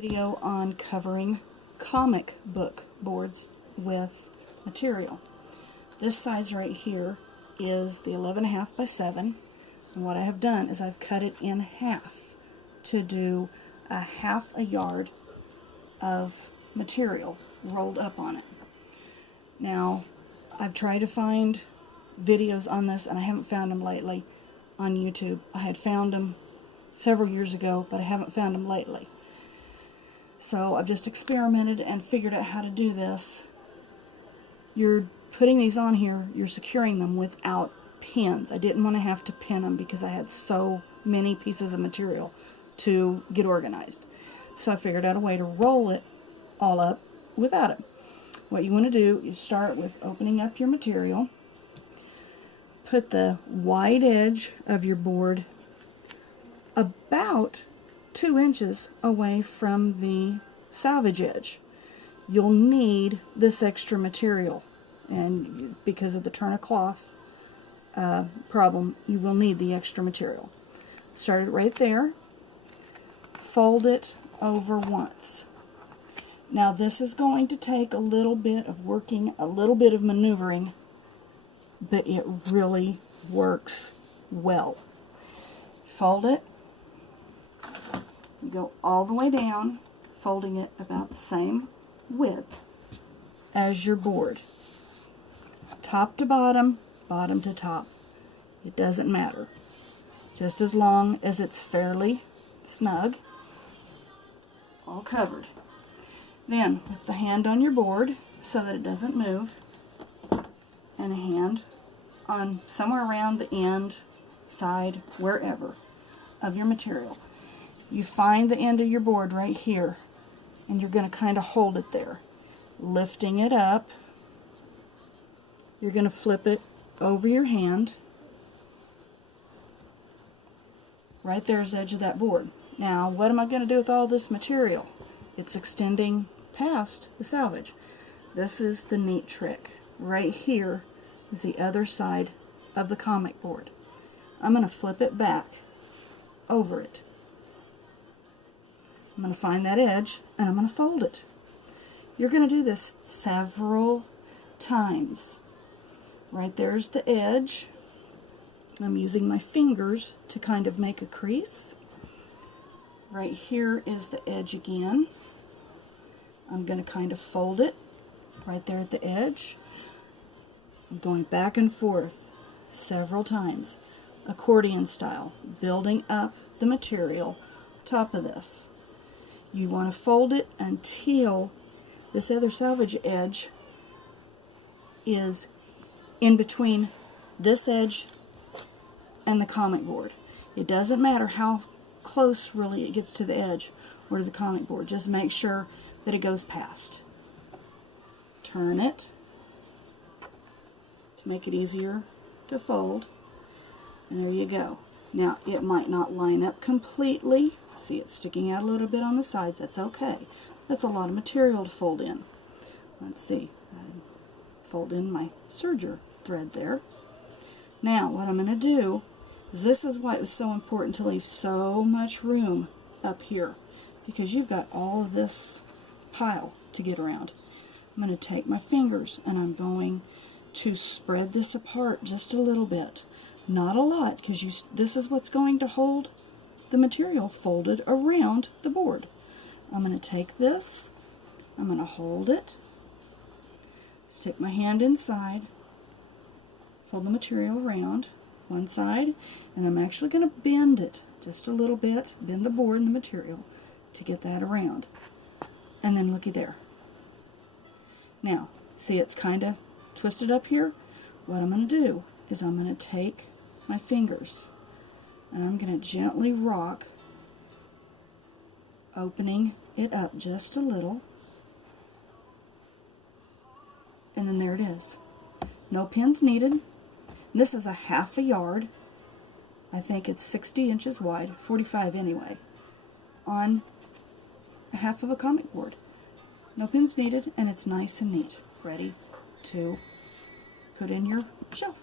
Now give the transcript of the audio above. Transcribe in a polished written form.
Video on covering comic book boards with material. This size right here is the 11.5 by 7, and what I have done is I've cut it in half to do a half a yard of material rolled up on it. Now, I've tried to find videos on this and I haven't found them lately on YouTube. I had found them several years ago, but I haven't found them lately. So I've just experimented and figured out how to do this. You're putting these on here, you're securing them without pins. I didn't want to have to pin them because I had so many pieces of material to get organized. So I figured out a way to roll it all up without it. What you want to do is start with opening up your material. Put the wide edge of your board about 2 inches away from the salvage edge. You'll need this extra material, and because of the turn of cloth problem, you will need the extra material. Start it right there. Fold it over once. Now this is going to take a little bit of working, a little bit of maneuvering, but it really works well. Fold it. You go all the way down, folding it about the same width as your board. Top to bottom, bottom to top. It doesn't matter. Just as long as it's fairly snug, all covered. Then, with the hand on your board so that it doesn't move, and a hand on somewhere around the end, side, wherever, of your material. You find the end of your board right here, and you're going to kind of hold it there. Lifting it up, you're going to flip it over your hand. Right there's the edge of that board. Now, what am I going to do with all this material? It's extending past the salvage. This is the neat trick. Right here is the other side of the comic board. I'm going to flip it back over it. I'm going to find that edge and I'm going to fold it. You're going to do this several times. Right there's the edge. I'm using my fingers to kind of make a crease. Right here is the edge again. I'm going to kind of fold it right there at the edge. I'm going back and forth several times, accordion style, building up the material top of this. You want to fold it until this other salvage edge is in between this edge and the comic board. It doesn't matter how close really it gets to the edge or to the comic board. Just make sure that it goes past. Turn it to make it easier to fold. And there you go. Now, it might not line up completely. See, it's sticking out a little bit on the sides. That's okay. That's a lot of material to fold in. Let's see. I fold in my serger thread there. Now, what I'm going to do is, this is why it was so important to leave so much room up here, because you've got all of this pile to get around. I'm going to take my fingers and I'm going to spread this apart just a little bit. Not a lot, because this is what's going to hold the material folded around the board. I'm going to take this, I'm going to hold it, stick my hand inside, fold the material around one side, and I'm actually going to bend it just a little bit, bend the board and the material to get that around. And then looky there. Now, see, it's kind of twisted up here. What I'm going to do is I'm going to take my fingers and I'm going to gently rock, opening it up just a little. And then there it is. No pins needed. This is a half a yard. I think it's 60 inches wide, 45 anyway, on a half of a comic board. No pins needed, and it's nice and neat, ready to put in your shelf.